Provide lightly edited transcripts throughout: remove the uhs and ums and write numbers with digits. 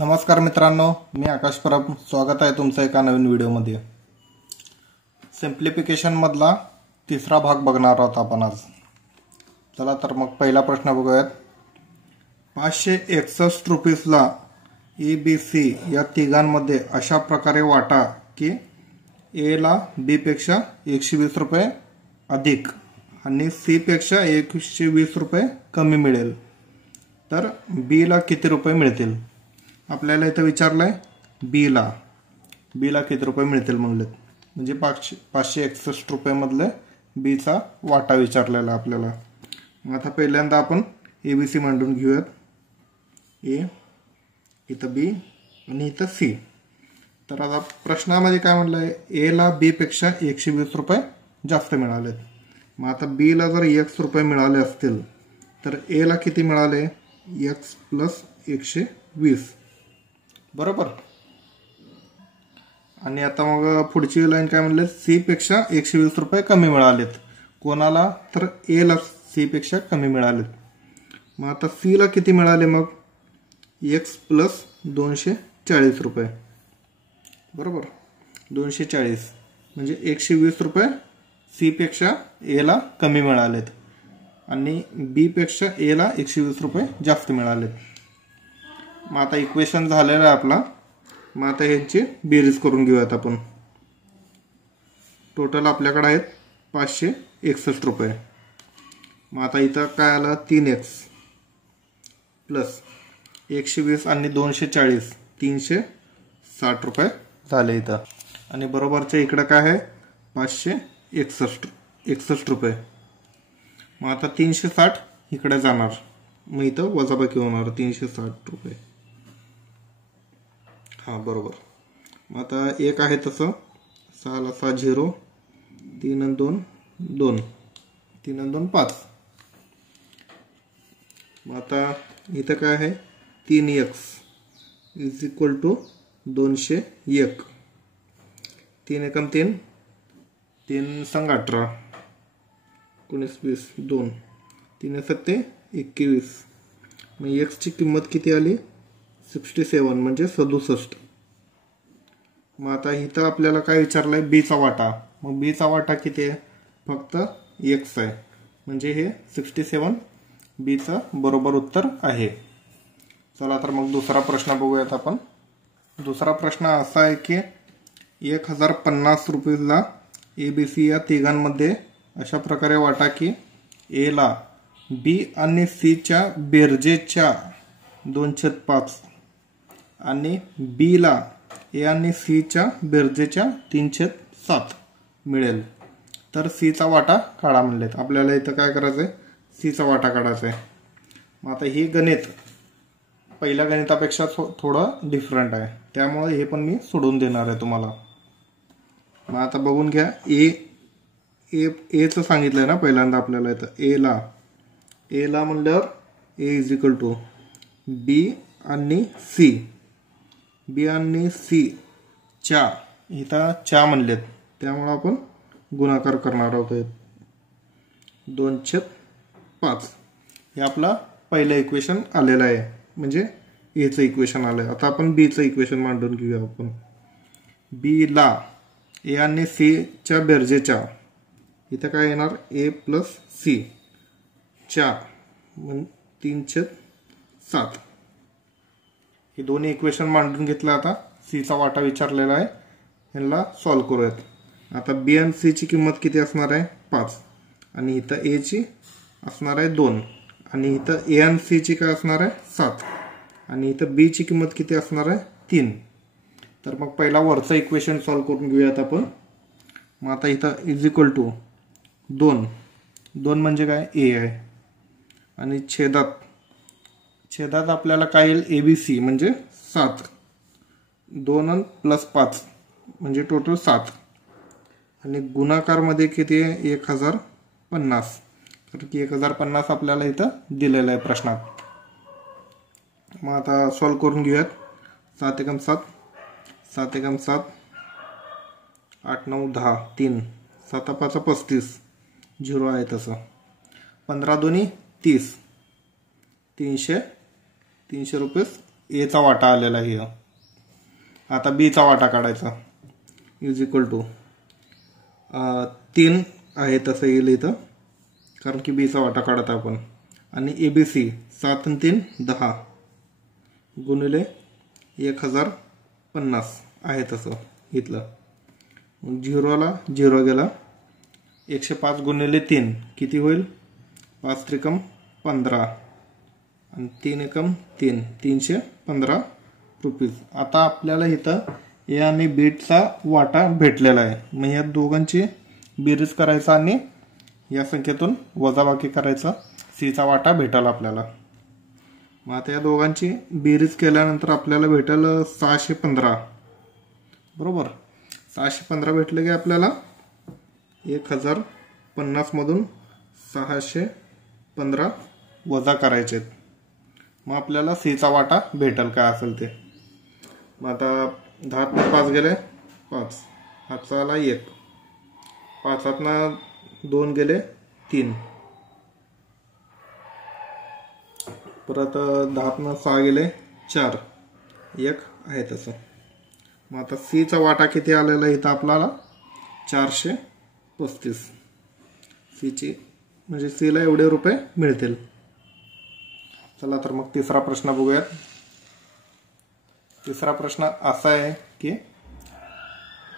नमस्कार मित्रांनो, मी आकाश परब. स्वागत आहे तुमचं एका नवीन व्हिडिओमध्ये. सिम्प्लिफिकेशन मधला तिसरा भाग बघणार आहोत आपण आज. चला तर मग पहिला प्रश्न बघूयात. 561 रुपीजला ABC या तिघांमध्ये अशा प्रकारे वाटा की A ला B पेक्षा 120 रुपये अधिक आणि C पेक्षा 120 रुपये कमी मिळेल, तर B ला किती रुपये मिळतील? आपल्याला इथं विचारलंय बी ला किती रुपये मिळतील म्हणलेत. म्हणजे 561 रुपये मधले बी चा वाटा विचारलेला आपल्याला. मग आता पहिल्यांदा आपण ABC मांडून घेऊयात. ए, इथं बी आणि इथं सी. तर आता प्रश्नामध्ये काय म्हणलंय, ए ला बी पेक्षा 120 रुपये जास्त मिळालेत. मग आता बी ला जर x रुपये मिळाले असतील तर ए ला किती मिळाले? x प्लस 120, बरोबर. आणि आता मग पुढची लाईन काय म्हणले, सी पेक्षा 120 रुपये कमी मिळालेत. कोणाला? तर ए ला सी पेक्षा कमी मिळालेत. मग आता सी ला किती मिळाले? मग x प्लस 240 रुपये, बरोबर. 240 म्हणजे 120 रुपये सी पेक्षा ए ला कमी मिळालेत आणि बी पेक्षा ए ला 120 रुपये जास्त मिळालेत. मग आता इक्वेशन झालेलं आहे आपला. मग आता ह्यांची बेरीज करून घेऊयात आपण. टोटल आपल्याकडे आहेत 561 रुपये. मग आता इथं काय आलं, 3x प्लस 120 आणि 240 360 रुपये झाले इथं. आणि बरोबरच्या इकडं काय आहे, 561 रुपये. मग आता 360 इकडे जाणार, मग इथं वजाबाकी होणार 360 रुपये. हा, बरोबर. मग आता एक आहे तसं 6 ला 6 0, 3 आणि 2 2, 3 आणि 2 5. मग आता इथं काय आहे, 3x इज इक्वल टू 201. 3 एकम 3, 3 संग 18, 19 20 2, 3 7 21. मग x ची किंमत किती आली? 67 म्हणजे 67. मग आता इथं आपल्याला काय विचारलंय, बी चा वाटा. मग बी चा वाटा किती आहे? फक्त x आहे, म्हणजे हे 67 बी चं बरोबर उत्तर आहे. चला तर मग दुसरा प्रश्न बघूयात आपण. दुसरा प्रश्न असा आहे की 1050 रुपयाला ABC या तिघांमध्ये अशा प्रकारे वाटा की ए ला बी आणि सी च्या बेरजेच्या 2/5 आणि बी ला ए आणि सी च्या बेरजेच्या 3/7 मिळेल, तर सी चा वाटा काढा म्हणलेत. आपल्याला इथं काय करायचंय, सी चा वाटा काढायचा आहे. मग आता ही गणित पहिल्या गणितापेक्षा थोडं डिफरंट आहे, त्यामुळे हे पण मी सोडून देणार आहे तुम्हाला. मग आता बघून घ्या. ए चं सांगितलंय ना पहिल्यांदा आपल्याला. इथं ए ला म्हणल्यावर ए इज इक्वल टू बी आणि सी. बी आणि सी च्या, इथं च्या म्हणलेत त्यामुळे आपण गुणाकार करणार आहोत. 2/5 हे आपला पहिलं इक्वेशन आलेलं आहे, म्हणजे ए चं इक्वेशन आलंय. आता आपण बी चं इक्वेशन मांडून घेऊया आपण. बी ला ए आणि सी च्या बेरजेच्या, इथं काय येणार, ए प्लस सी च्या 3/7. हे दोन्ही इक्वेशन मांडून घेतलं. आता सी चा वाटा विचारलेला आहे, ह्याला सॉल्व्ह करूयात. आता बी आणि सी ची किंमत किती असणार आहे? 5. आणि इथं ए ची असणार आहे 2. आणि इथं ए आणि सी ची काय असणार आहे? 7. आणि इथं बी ची किंमत किती असणार आहे? 3. तर मग पहिला वरचं इक्वेशन सॉल्व्ह करून घेऊयात आपण. मग आता इथं इज इक्वल टू 2 म्हणजे काय, ए आहे. आणि छेदात आपल्याला काय येईल, ABC म्हणजे 7. 2 प्लस 5 म्हणजे टोटल 7. आणि गुणाकारमध्ये किती आहे? 1050. तर 1050 आपल्याला इथं दिलेलं आहे प्रश्नात. मग आता सॉल्व्ह करून घेऊयात. 7 एकम 7, 7 एकम 7, 8 9 10 3, 7 5 35, 0 आहे तसं. 15 2 30, 300 रुपये एचा वाटा आलेला आहे. आता बीचा वाटा काढायचा. इज इक्वल टू 3 आहे तसं येईल इथं, कारण की बीचा वाटा काढत आपण. आणि ABC 7 आणि 3 10 गुणिले 1050 आहे तसं इथलं. मग 0ला 0 गेला. 105 गुणिले 3 किती होईल? 5 त्रिकम 15 आणि 3 एकम 3 315 रुपीज. आता आपल्याला इथं ए आणि बीचा वाटा भेटलेला आहे. मग या दोघांची बेरीज करायचा आणि या संख्येतून वजाबाकी करायचा. सीचा वाटा भेटेल आपल्याला. मग आता या दोघांची बेरीज केल्यानंतर आपल्याला भेटेल 615. बरोबर. 615 भेटले की आपल्याला 1050 मधून 615 वजा करायचे. मग आपल्याला सीचा वाटा भेटेल काय असेल ते. मग आता 10 5 गेले 5, हातचा आला 1, 5 2 गेले 3, परत 10 6 गेले 4, 1 आहे तसं. मग आता सीचा वाटा किती आलेला इथं आपल्याला? 435. सीची म्हणजे सीला एवढे रुपये मिळतील. चला तर मग तिसरा प्रश्न बघूयात. तिसरा प्रश्न असा आहे की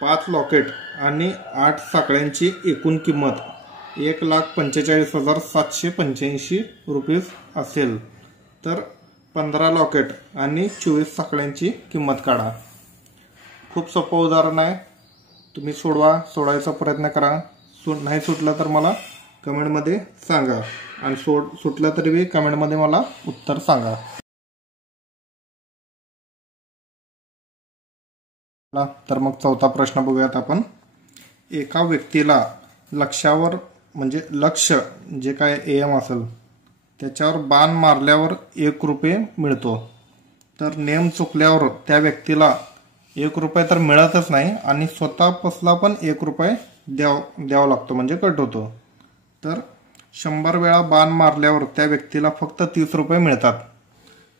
5 लॉकेट आणि 8 साखळ्यांची एकूण किंमत 1,45,785 रुपीज असेल तर 15 लॉकेट आणि 24 साखळ्यांची किंमत काढा. खूप सोपं उदाहरण आहे. तुम्ही सोडवायचा प्रयत्न करा. नाही सुटलं तर मला कमेंटमध्ये सांगा, आणि सुटलं तरी बी कमेंटमध्ये मला उत्तर सांगा. तर मग चौथा प्रश्न बघूयात आपण. एका व्यक्तीला लक्ष्यावर म्हणजे लक्ष्य जे काय एम असेल त्याच्यावर बाण मारल्यावर 1 रुपये मिळतो. तर नेम चुकल्यावर त्या व्यक्तीला 1 रुपये तर मिळतच नाही आणि स्वतःपासला पण 1 रुपये द्यावा लागतो, म्हणजे कट होतो. तर 100 वेळा बाण मारल्यावर त्या व्यक्तीला फक्त 30 रुपये मिळतात.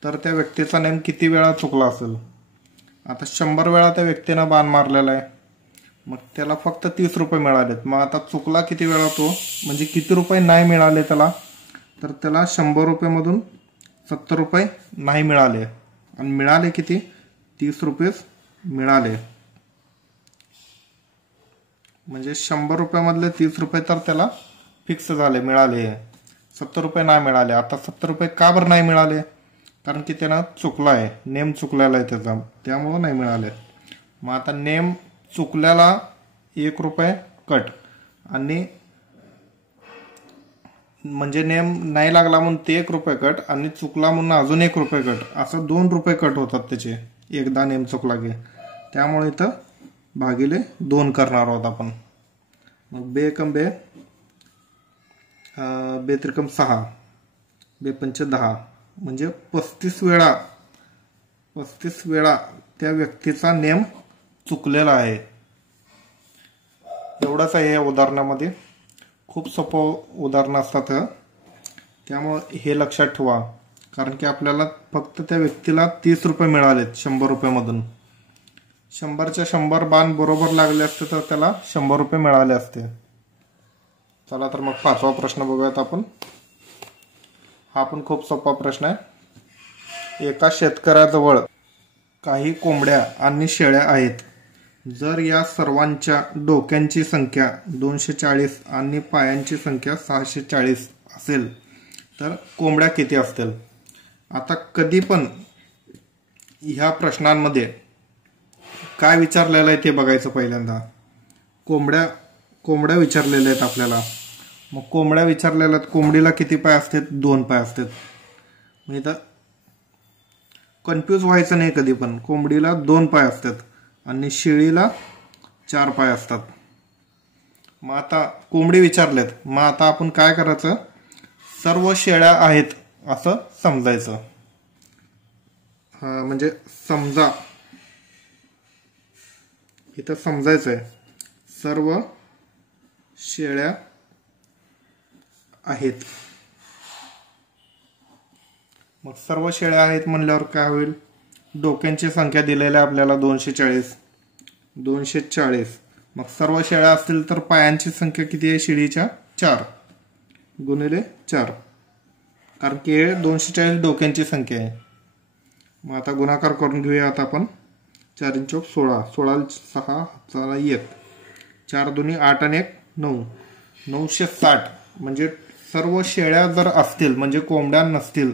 तर त्या व्यक्तीचा नेम किती वेळा चुकला असेल? आता 100 वेळा त्या व्यक्तीनं बाण मारलेला आहे, मग त्याला फक्त 30 रुपये मिळालेत. मग आता चुकला किती वेळा तो, म्हणजे किती रुपये नाही मिळाले त्याला? तर त्याला 100 रुपयेमधून 70 रुपये नाही मिळाले आणि मिळाले किती? 30 रुपयेच मिळाले. म्हणजे 100 रुपयामधले 30 रुपये तर त्याला फिक्स झाले, मिळाले. 70 रुपये नाही मिळाले. आता 70 रुपये का बरं नाही मिळाले? कारण की त्यानं चुकला आहे, नेम चुकलेला आहे त्याचा, त्यामुळं नाही मिळाले. मग आता नेम चुकल्याला 1 रुपये कट, आणि म्हणजे नेम नाही लागला म्हणून ते 1 रुपये कट, आणि चुकला म्हणून अजून 1 रुपये कट, असं 2 रुपये कट होतात त्याचे एकदा नेम चुकला की. त्यामुळे इथं भागिले 2 करणार आहोत आपण. मग बे एकम बे, बे त्रिकम 6, बे पंच 10, म्हणजे 35 वेळा त्या व्यक्तीचा नेम चुकलेला आहे. एवढंच आहे या उदाहरणामध्ये. खूप सोपं उदाहरण असतात, त्यामुळे हे लक्षात ठेवा. कारण की आपल्याला फक्त त्या व्यक्तीला 30 रुपये मिळालेत 100 रुपयामधून. 100च्या 100 बाण बरोबर लागले असते तर त्याला 100 रुपये मिळाले असते. चला तर मग 5वा प्रश्न बघूयात आपण. हा पण खूप सोपा प्रश्न आहे. एका शेतकऱ्याजवळ काही कोंबड्या आणि शेळ्या आहेत. जर या सर्वांच्या डोक्यांची संख्या 240 आणि पायांची संख्या 640 असेल तर कोंबड्या किती असतील? आता कधी पण ह्या प्रश्नांमध्ये काय विचारलेलं आहे ते बघायचं पहिल्यांदा. कोंबड्या विचारलेल्या आहेत आपल्याला. मग कोंबड्या विचारलेल्या आहेत, कोंबडीला किती पाय असतात? 2 पाय असतात. मग इथं कन्फ्यूज व्हायचं नाही कधी पण. कोंबडीला 2 पाय असतात आणि शेळीला 4 पाय असतात. मग आता कोंबडी विचारलेत, मग आता आपण काय करायचं? सर्व शेळ्या आहेत असं समजायचं. म्हणजे समजा इथं समजायचं आहे सर्व शेळ्या आहेत. मग सर्व शेळ्या आहेत म्हणल्यावर काय होईल? डोक्यांची संख्या दिलेली आहे आपल्याला 240. मग सर्व शेळ्या असतील तर पायांची संख्या किती आहे शेळीच्या? 4 गुणिले 4, कारण की 240 डोक्यांची संख्या आहे. मग आता गुणाकार करून घेऊया आता आपण. 4 × 16, 16 6 चला 1, 4 2 8 आणि 1 9, 960. म्हणजे सर्व शेळ्या जर असतील म्हणजे कोंबड्या नसतील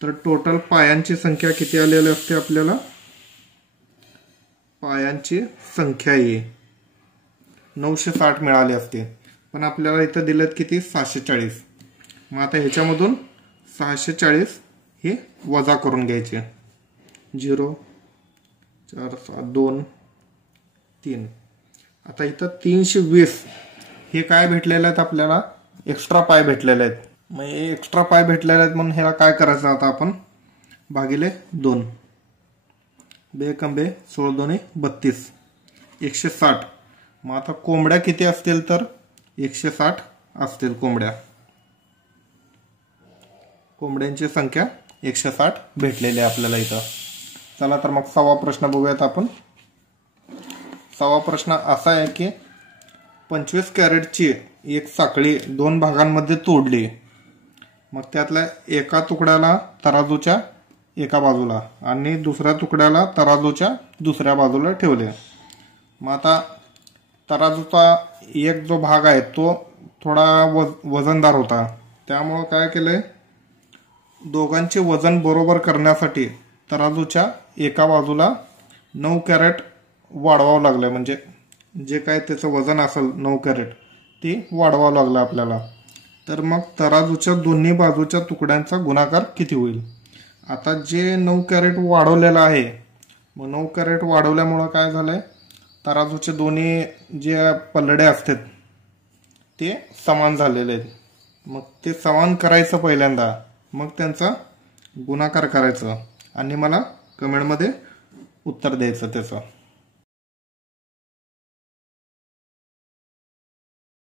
तर टोटल पायांची संख्या किती आलेली असते आपल्याला? पायांची संख्या आहे 960 मिळाली असते, पण आपल्याला इथं दिलेत किती? 640. मग आता ह्याच्यामधून 640 हे वजा करून घ्यायचे. 0 4 7 2 3. आता इथं 320 हे काय भेटलेले आहेत आपल्याला? एक्स्ट्रा पाय भेटलेले आहेत. मग हे एक्स्ट्रा पाय भेटलेले आहेत म्हणून ह्याला काय करायचं आता आपण? भागिले 2. 2 × 2 16 2 32, 160. मग आता कोंबड्या किती असतील तर 160 असतील कोंबड्या. कोंबड्यांची संख्या 160 भेटलेली आहे आपल्याला इथं. चला तर मग 6वा प्रश्न बघूयात आपण. 6वा प्रश्न असा आहे की 25 कॅरेटची एक साखळी 2 भागांमध्ये तोडली. मग त्यातल्या एका तुकड्याला तराजूच्या एका बाजूला आणि दुसऱ्या तुकड्याला तराजूच्या दुसऱ्या बाजूला ठेवले. मग आता तराजूचा एक जो भाग आहे तो थोडा वजनदार होता, त्यामुळं काय केलंय, दोघांचे वजन बरोबर करण्यासाठी तराजूच्या एका बाजूला 9 कॅरेट वाढवावं लागलं. म्हणजे जे काय त्याचं वजन असेल 9 कॅरेट ते वाढवावं लागलं आपल्याला. तर मग तराजूच्या दोन्ही बाजूच्या तुकड्यांचा गुणाकार किती होईल? आता जे 9 कॅरेट वाढवलेलं आहे, मग 9 कॅरेट वाढवल्यामुळं काय झालंय, तराजूचे दोन्ही जे पल्लडे असतात ते समान झालेले आहेत. मग ते समान करायचं पहिल्यांदा, मग त्यांचा गुणाकार करायचं आणि मला कमेंटमध्ये उत्तर द्यायचं त्याचं.